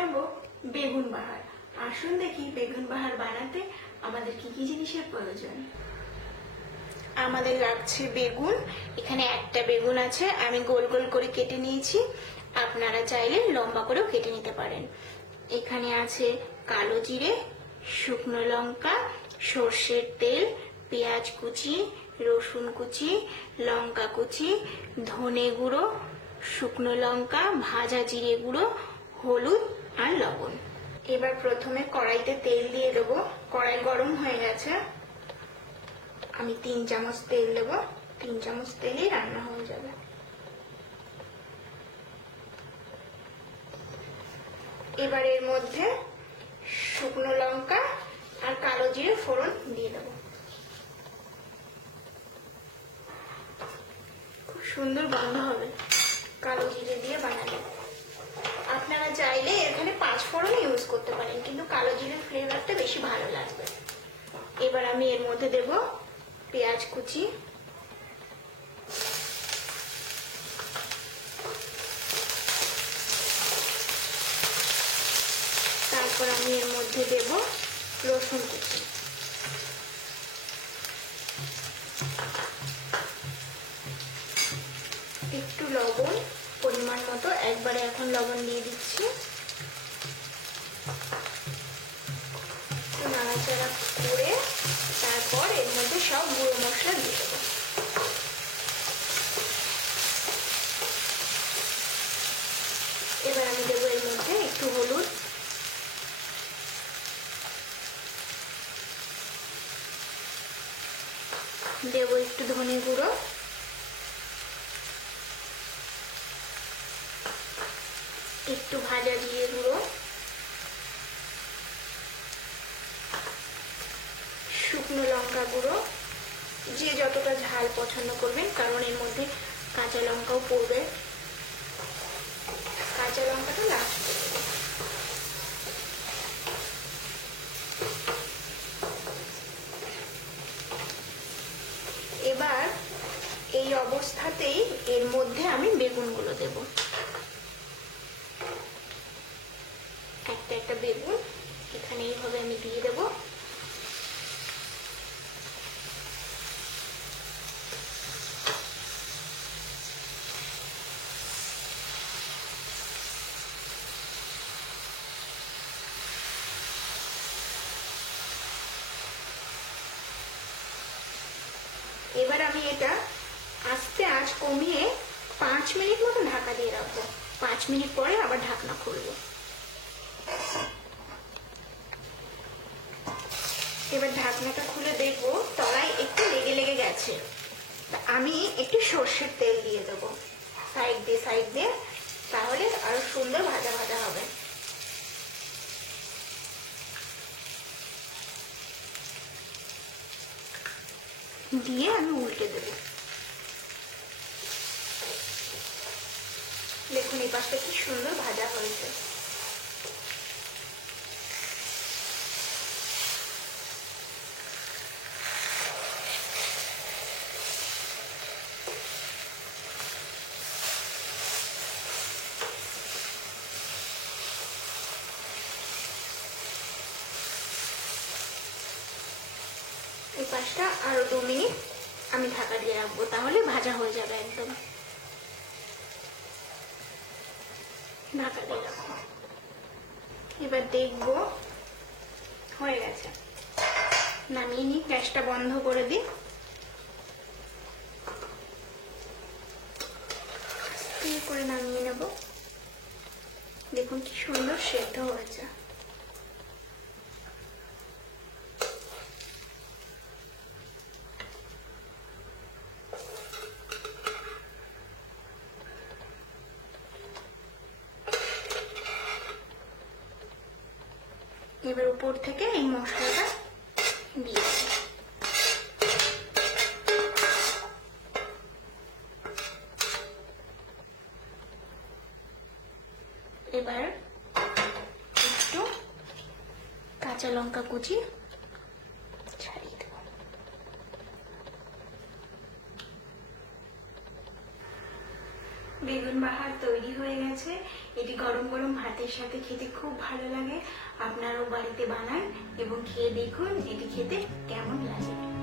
বানাবো বেগুন বাহার। আসুন দেখি বেগুন বাহার বানাতে আমাদের কি কি জিনিসের প্রয়োজন। আমাদের লাগছে বেগুন। এখানে একটা বেগুন আছে, আমি গোল গোল করে কেটে নিয়েছি, আপনারা চাইলে লম্বা করেও কেটে নিতে পারেন। এখানে আছে কালো জিরে, শুকনো লঙ্কা, সর্ষের তেল, পেঁয়াজ কুচি, রসুন কুচি, লঙ্কা কুচি, ধনে গুঁড়ো, শুকনো লঙ্কা, ভাজা জিরে গুঁড়ো, হলুদ আর লবণ। এবার প্রথমে কড়াইতে তেল দিয়ে দেবো। কড়াই গরম হয়ে গেছে, আমি 3 চামচ তেল দেবো। 3 চামচ তেলেই রান্না হয়ে যাবে। এবার এর মধ্যে শুকনো লঙ্কা আর কালো জিরে ফোড়ন দিয়ে দেবো। খুব সুন্দর গন্ধ হবে কালো জিরে দিয়ে বানালে। আপনারা চাইলে এখানে 5 ফোড়ন ইউজ করতে পারেন, কিন্তু কালো জিরের ফ্লেভারটা বেশি ভালো লাগবে। এবার আমি এর মধ্যে দেব পেঁয়াজ কুচি, তারপর আমি এর মধ্যে দেব রসুন কুচি, একটু লবণ পরিমাণ মতো, একবারে এখন লবণ দিয়ে দিচ্ছি। নাড়াচাড়া করে তারপর এর মধ্যে সব গুঁড়ো মশলা দিয়ে দেবো। এবার আমি দেবো এর মধ্যে একটু হলুদ, দেবো একটু ধনে গুঁড়ো, একটু ভাজা জিরে গুঁড়ো, শুকনো লঙ্কা গুঁড়ো, যে যতটা ঝাল পছন্দ করবেন, কারণ এর মধ্যে কাঁচা লঙ্কাও পড়বে। কাঁচা লঙ্কাটা লাস্ট দেবো। এবার এই অবস্থাতেই এর মধ্যে আমি বেগুনগুলো দেব। একটা একটা বেগুন এখানে এইভাবে আমি দিয়ে দেব। এবার আমি এটা আস্তে আঁচ কমিয়ে 5 মিনিট মতো ঢাকা দিয়ে রাখবো। 5 মিনিট পরে আবার ঢাকনা খুলবো। এবার ঢাকনাটা খুলে দেখবো তলায় একটু লেগে লেগে গেছে। আমি একটু সর্ষের তেল দিয়ে দেবো সাইড দিয়ে, তাহলে আরো সুন্দর ভাজা ভাজা হবে। দিয়ে আমি উল্টে দেব। দেখুন এই পাশটা কি সুন্দর ভাজা হয়েছে। এই পাশটা আরো 2 মিনিট আমি ঢাকা দিয়ে রাখবো, তাহলে ভাজা হয়ে যাবে একদম। ঢাকা দিয়ে রাখবো। এবার দেখবো হয়ে গেছে। নামিয়ে নিই, গ্যাসটা বন্ধ করে দিই। করে নামিয়ে নেব। দেখুন কি সুন্দর সেদ্ধ হয়েছে। এবার উপর থেকে এই মশলাটা দিয়ে দেব। এবার একটু কাঁচা লঙ্কা কুচি ছাড়িয়ে দেব। বেগুন বাহার তৈরি হয়ে গেছে। এটি গরম গরম ভাতের সাথে খেতে খুব ভালো লাগে। আপনারাও বাড়িতে বানান এবং খেয়ে দেখুন এটি খেতে কেমন লাগে।